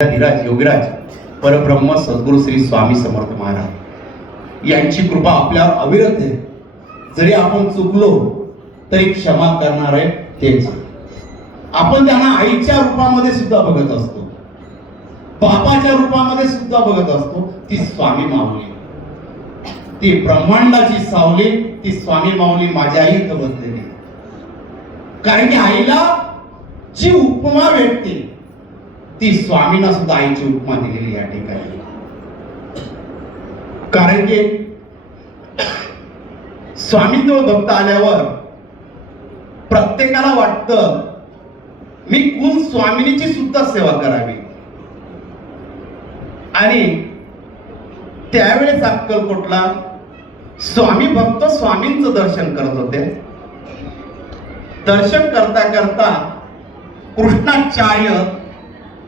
धीराज योगीराज परब्रह्म सद्गुरु श्री स्वामी समर्थ महाराज. यांची कृपा आपल्यावर अविरत आहे. जरी आपण चुकलो तरी क्षमा करणार आहे तेच आपण त्यांना आईच्या रूपामध्ये सुद्धा बघत असतो. बापाच्या रूपामध्ये सुद्धा बघत असतो. ती स्वामी माऊली. ती ब्रह्मांडाची सावली ती स्वामी माऊली माझ्या आई इथं बसलेली. कारण की आईला जी उपमा भेटते ती स्वामींना सुद्धा आईची उपमा दिलेली या ठिकाणी. कारण की स्वामींजवळ भक्त आल्यावर प्रत्येकाला वाटतं मी कुल स्वामिनीची सुद्धा सेवा करावी. आणि त्यावेळेस अक्कलकोटला स्वामी भक्त स्वामींचं दर्शन करत होते. दर्शन करता करता कृष्णाचार्य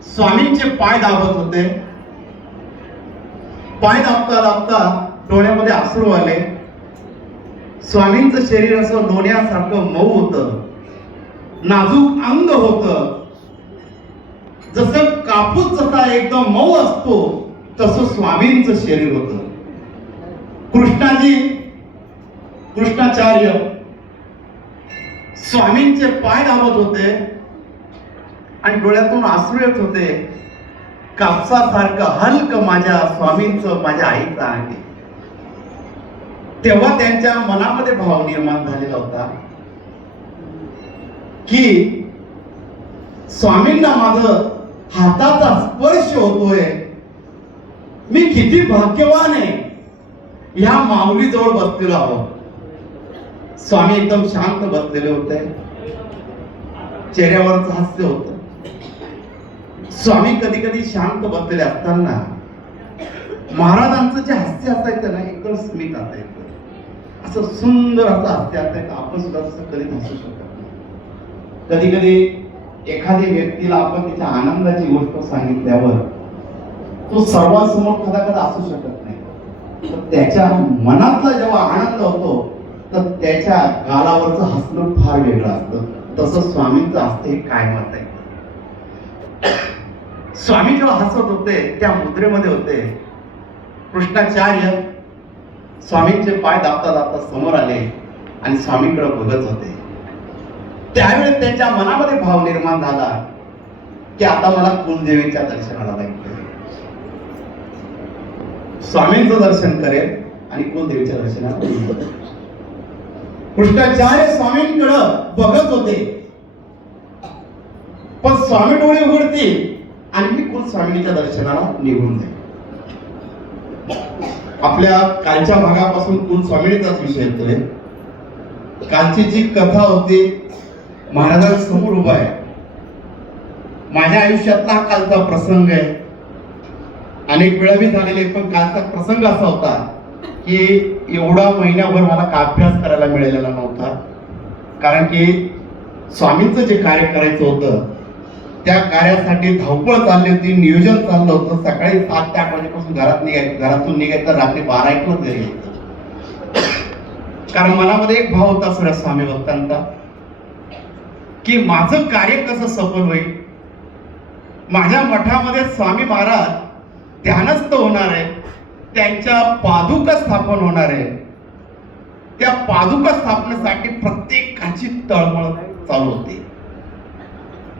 स्वामींचे पाय दाबत होते. पाय दाबता दाबता डोळ्यामध्ये आसरू आले. स्वामींचं शरीर असं लोण्यासारखं मऊ होत. नाजूक अंग होत. जसं कापूस जसा एकदम मऊ असतो तसं स्वामींचं शरीर होत. कृष्णाजी कृष्णाचार्य स्वामींचे पाय दाबत होते. आणि डोळ्यातून आसू येत होते. कापसासारखं हलक माझ्या स्वामींच माझ्या आईचं आहे. तेव्हा त्यांच्या मनामध्ये भाव निर्माण झालेला होता. की स्वामींना माझं हाताचा स्पर्श होतोय. मी किती भाग्यवान आहे. ह्या माऊली जवळ बसलेलो आहोत. स्वामी एकदम शांत बसलेले होते. चेहऱ्यावरच हास्य होत. स्वामी कधी कधी शांत बसलेले असताना महाराजांचं जे हास्य असायचं ना एकदम स्मित असायचं असं सुंदर असं हास्य असायचं आपण सुद्धा तसं कधी हसू शकत नाही. कधी कधी एखाद्या व्यक्तीला आपण त्याच्या आनंदाची गोष्ट सांगितल्यावर तो सर्वांसमोर कदा कदा असू शकत नाही. तर त्याच्या मनातला जेव्हा आनंद होतो तर त्याच्या गालावरचं हसणं फार वेगळं असतं. तसं स्वामींचं असते काय मत आहे. स्वामी जेव्हा हसत होते त्या मुद्रेमध्ये होते कृष्णाचार्य स्वामींचे पाय दाबता दाबता समोर आले आणि स्वामींकडे बघत होते. त्यावेळेस त्यांच्या मनामध्ये भाव निर्माण झाला की आता मला कुलदेवीच्या दर्शनाला जायचं स्वामींचं दर्शन करेल आणि कुलदेवीच्या दर्शनाला कृष्णाचार्य स्वामींकडं बघत होते. पण स्वामी डोळे उघडतील. आणि मी कुल स्वामिनीच्या दर्शनाला निघून जाईल आपल्या कालच्या भागापासून कुलस्वामिनीचाच विषय येतोय कालची जी कथा होती महाराजांसमोर उभा आहे. माझ्या आयुष्यातला हा कालचा प्रसंग आहे. अनेक वेळा मी झालेले पण कालचा प्रसंग असा होता की एवढा महिन्याभर मला का अभ्यास करायला मिळालेला नव्हता? कारण की स्वामींचं जे कार्य करायचं होतं त्या कार्यासाठी धावपळ चालली होती नियोजन चाललं होतं. सकाळी सात ते आठ वाजेपासून घरात निघायचं घरातून निघायचं रात्री बारा एक वाज घरी कारण मनामध्ये एक भाव होता सगळ्या स्वामी भक्तांचा की माझं कार्य कसं सफल होईल? माझ्या मठामध्ये स्वामी महाराज ध्यानस्थ होणार आहे त्यांच्या पादुका स्थापन होणार आहे त्या पादुका स्थापनेसाठी प्रत्येकाची तळमळ चालू होती.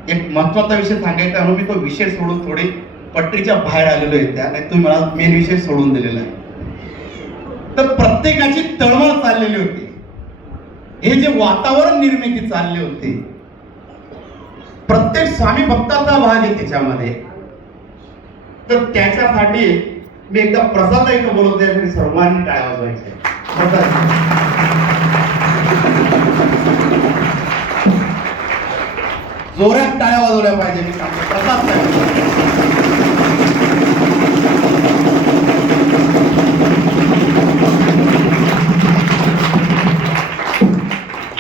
एक महत्त्वाचा विषय सांगायचा म्हणून मी तो विषय सोडून थोडे पट्टीच्या बाहेर आलेलो आहे त्या. नाही तुम्ही मला मेन विषय सोडून दिलेला आहे. तर प्रत्येकाची तळमळ चाललेली होती. हे जे वातावरण निर्मिती चालली होती. प्रत्येक स्वामी भक्ताचा भाग आहे त्याच्यामध्ये. तर त्याच्यासाठी मी एकदा प्रसाद इथं बोलवते आणि सर्वांनी टाळ्या वाजवायचे प्रसाद. जोरात टाळ्या वाजवल्या पाहिजे मी सांगतो प्रसाद साहेब.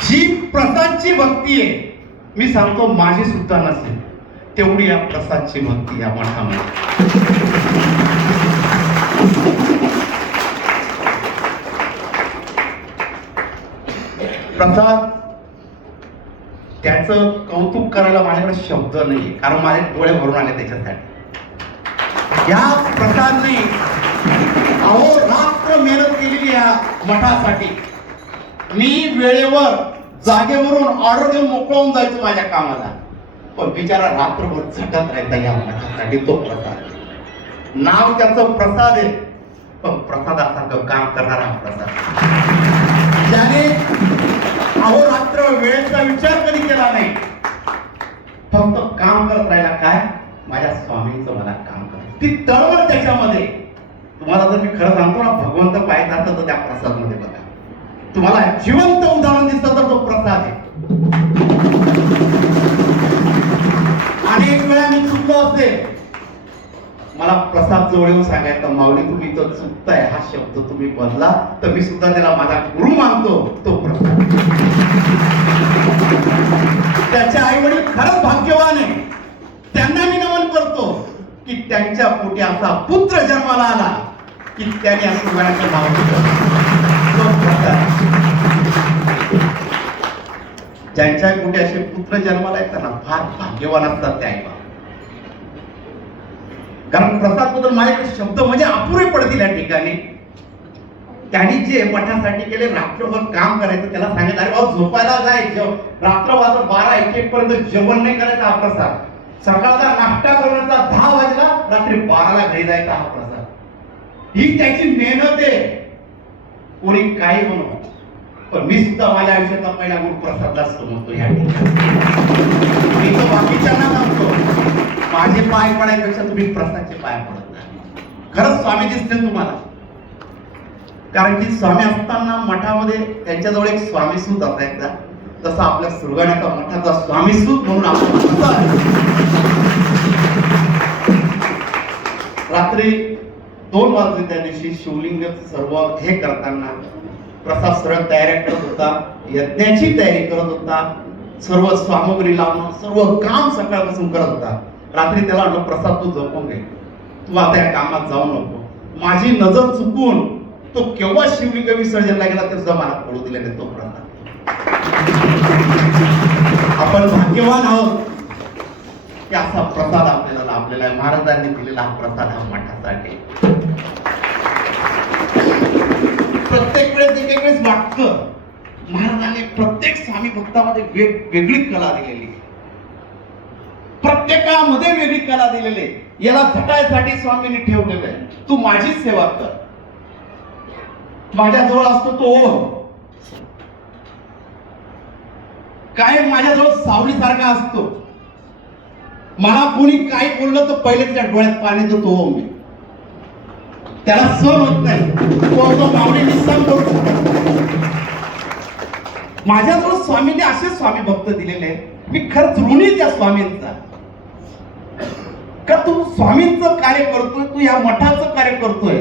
जी प्रसादची भक्ती आहे मी सांगतो माझी सुद्धा नसेल तेवढी या प्रसादची भक्ती या मठामध्ये प्रसाद कौतुक करायला माझ्याकडे शब्द नाही कारण माझे डोळे भरून आले त्याच्यासाठी. या प्रकारने अहो रात्र मेहनत केलेली या मठासाठी. मी वेळेवर जागेवरून ऑर्डर घेऊन मोकळवून जायचो माझ्या कामाला. पण बिचारा रात्रभर झटत राहायचा या मठासाठी तो प्रसाद. नाव त्याचं प्रसाद आहे. पण प्रसादासारखं काम करणारा प्रसाद. ज्याने अहो रात्र वेळेचा विचार कधी केला नाही? फक्त काम करत राहिला काय? माझ्या स्वामींचं मला काम करायचं ती तळमळ त्याच्यामध्ये. तुम्हाला जर मी खरं सांगतो ना भगवंत पाहिजे असं तर त्या प्रसादमध्ये बघा. तुम्हाला जिवंत उदाहरण दिसतं तर तो प्रसाद आहे. अनेक वेळा मी चुकलो असते. मला प्रसाद जवळ येऊन सांगायचं माऊली तुम्ही तो चुकताय. हा शब्द तुम्ही बदला. तर मी सुद्धा त्याला माझा गुरु मानतो तो प्रसाद. त्याचे आई वडील खरंच भाग्यवान आहे त्यांना मी नमन करतो की त्यांच्या पोटी असा पुत्र जन्माला आला की त्याने असं सुगाण्याचं नाव दिलं ज्यांच्या पोटी असे पुत्र जन्माला येतात ना फार भाग्यवान असतात त्या आई कारण प्रसादबद्दल माझ्याकडे शब्द म्हणजे अपुरे पडतील या ठिकाणी. त्यांनी जे पठासाठी केले रात्रभर काम करायचं त्याला सांगितलं अरे भाऊ झोपायला जायचं. रात्रभर रात्र बारा एक एक पर्यंत जेवण नाही करायचा हा प्रसाद. सकाळचा नाश्ता करण्याचा दहा वाजला रात्री बाराला घरी जायचा हा प्रसाद. ही त्याची मेहनत आहे. कोणी काही म्हणू पण मी सुद्धा माझ्या आयुष्याचा पहिला गुरु प्रसादला समजतो या मी तर बाकीच्यांना सांगतो माझे पाय पडायपेक्षा तुम्ही प्रसादचे पाय पडत नाही. खरंच स्वामी दिसते तुम्हाला. कारण की स्वामी असताना मठामध्ये त्यांच्याजवळ एक स्वामी सूत एकदा. तसा आपल्या सुरगाण्याचा मठाचा स्वामीसूत म्हणून आपण रात्री दोन वाजले त्या दिवशी शिवलिंग सर्व हे करताना प्रसाद सरळ तयारी करत होता यज्ञाची तयारी करत होता सर्व सामग्री लावणं सर्व काम सकाळपासून करत होता. रात्री त्याला प्रसाद तू जपून घे. तू आता या कामात जाऊ नको. माझी नजर चुकून तो केव्हा शिवलिंग विसर्जनला गेला तर सुद्धा पडू कळू नाही तो प्रसाद आपण भाग्यवान आहोत की असा प्रसाद आपल्याला लाभलेला आहे. महाराजांनी दिलेला हा प्रसाद हा मठासाठी. प्रत्येक वेळेस एक एक वेळेस वाटतं. महाराजांनी प्रत्येक स्वामी भक्तामध्ये वेग वेगळी कला दिलेली. आहे. प्रत्येकामध्ये वेगळी कला दिलेली. आहे. याला झटायसाठी स्वामींनी ठेवलेलं आहे. तू माझीच सेवा कर. माझ्याजवळ असतो तो. ओ काय माझ्याजवळ सावलीसारखा असतो. मला कोणी काय बोललं तर पहिले त्या डोळ्यात पाणी देतो ओम मी. त्याला सण होत नाही. तो तो मावळी करू करतो माझ्याजवळ स्वामीने असे स्वामी भक्त दिलेले आहेत. मी खरंच ऋणी त्या स्वामींचा. का तू स्वामींचं कार्य करतोय तू या मठाचं कार्य करतोय?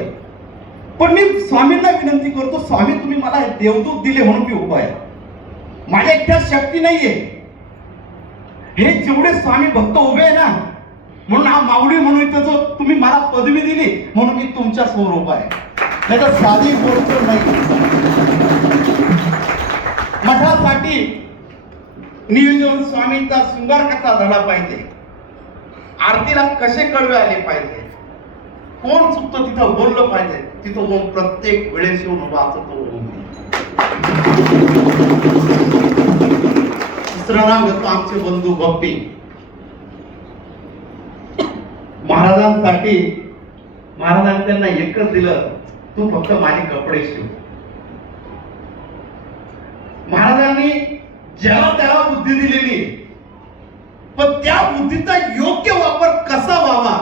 पण मी स्वामींना विनंती करतो स्वामी तुम्ही मला देवदूत दिले म्हणून मी उभा आहे. माझ्या एकट्या शक्ती नाहीये. हे जेवढे स्वामी भक्त उभे आहे ना म्हणून हा माऊली म्हणून इथं जो तुम्ही मला पदवी दिली म्हणून मी तुमच्यासमोर उभा आहे. नाही तर साधी गोष्ट नाही. मठासाठी नियोजन स्वामींचा शृंगार कसा झाला पाहिजे? आरतीला कसे कळवे आले पाहिजे? कोण चुकतं तिथं बोललं पाहिजे तिथं ओम प्रत्येक वेळेस येऊन उभा असतो तो ओम तिसरं नाव घेतो आमचे बंधू बप्पी महाराजांसाठी महाराजांनी त्यांना एकच दिलं तू फक्त माझे कपडे शिव. महाराजांनी ज्याला त्याला बुद्धी दिलेली पण त्या बुद्धीचा योग्य वापर कसा व्हावा?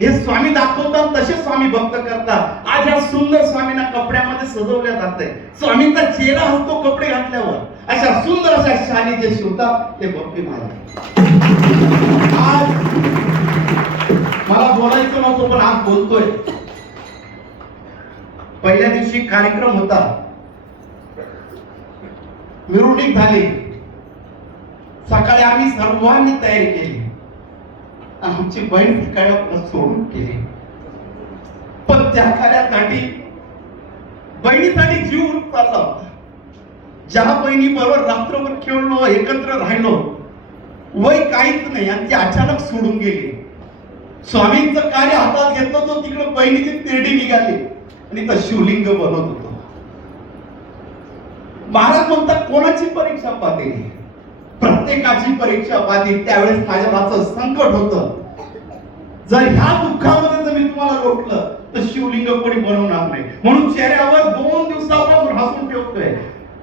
हे स्वामी दाखवतात तसे स्वामी भक्त करतात. आज या सुंदर स्वामींना कपड्यामध्ये सजवल्या जाते स्वामींचा चेहरा असतो कपडे घातल्यावर. अशा सुंदर अशा शाली जे शिवतात ते भक्ती महाराज आज मला बोलायचं नव्हतं पण आज बोलतोय. पहिल्या दिवशी कार्यक्रम होता. मिरवणूक झाली. सकाळी आम्ही सर्वांनी तयारी केली. आमची बहीण सकाळी सोडून केली पण त्या कार्यासाठी बहिणीसाठी जीव चालला होता. ज्या बहिणी बरोबर रात्रभर खेळलो एकत्र राहिलो वय काहीच नाही आणि ती अचानक सोडून गेली. स्वामींचं कार्य हातात घेतलं तो तिकडे बहिणीची तिरडी निघाली आणि तर शिवलिंग बनवत होतो. महाराज म्हणतात कोणाची परीक्षा पाहते प्रत्येकाची परीक्षा पाहते त्यावेळेस माझ्या संकट होतं. जर ह्या दुःखामध्ये जर मी तुम्हाला रोखलं तर शिवलिंग कोणी बनवणार नाही. म्हणून चेहऱ्यावर दोन दिवसापासून हसून ठेवतोय.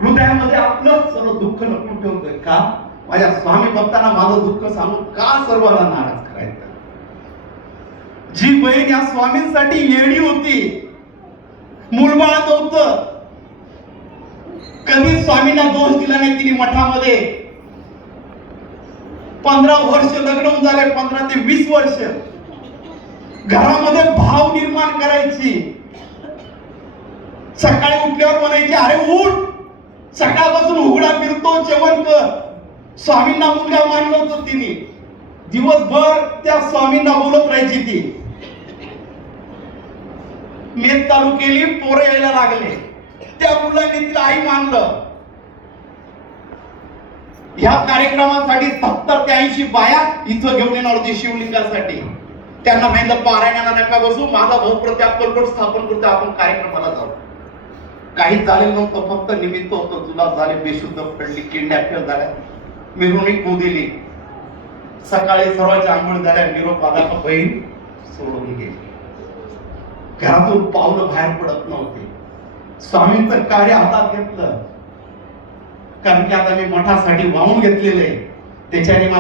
हृदयामध्ये आपलं सर्व दुःख लपून ठेवतोय. का? माझ्या स्वामी भक्तांना माझं दुःख सांगून का सर्वांना नाराज करायचं? जी बहीण या स्वामींसाठी येणी होती मूलबाळ नव्हतं कधी स्वामींना दोष दिला नाही तिने मठामध्ये. पंधरा वर्ष लग्न होऊन झाले पंधरा ते वीस वर्ष. घरामध्ये भाव निर्माण करायची. सकाळी उठल्यावर म्हणायची अरे उठ सकाळपासून उघडा फिरतो जेवण कर. स्वामींना मुलगा मानलं होतं तिने. दिवसभर त्या स्वामींना बोलत राहायची ती. मेद चालू केली पोरं यायला लागले. त्या मुलाने तिला आई मानलं. ह्या कार्यक्रमासाठी सत्तर ते ऐंशी बाया इथं घेऊन येणार होती शिवलिंगासाठी. त्यांना माहिती पारायणाला नका बसू माझा भाऊ प्रत्यापन स्थापन करतो आपण कार्यक्रमाला जाऊ. काही झालेलं नव्हतं फक्त निमित्त होतं तुला झाले बेशुद्ध पडली किडनॅप झाल्या मिरवणूक होऊ दिली. सकाळी सर्वांच्या आंघोळ झाल्या निरोप आला का बहीण सोडून गेली. घरातून पावलं बाहेर पडत नव्हते. स्वामींचं कार्य हातात घेतलं. कारण की आता मी मठासाठी वाहून घेतलेलं आहे. त्याच्याने मला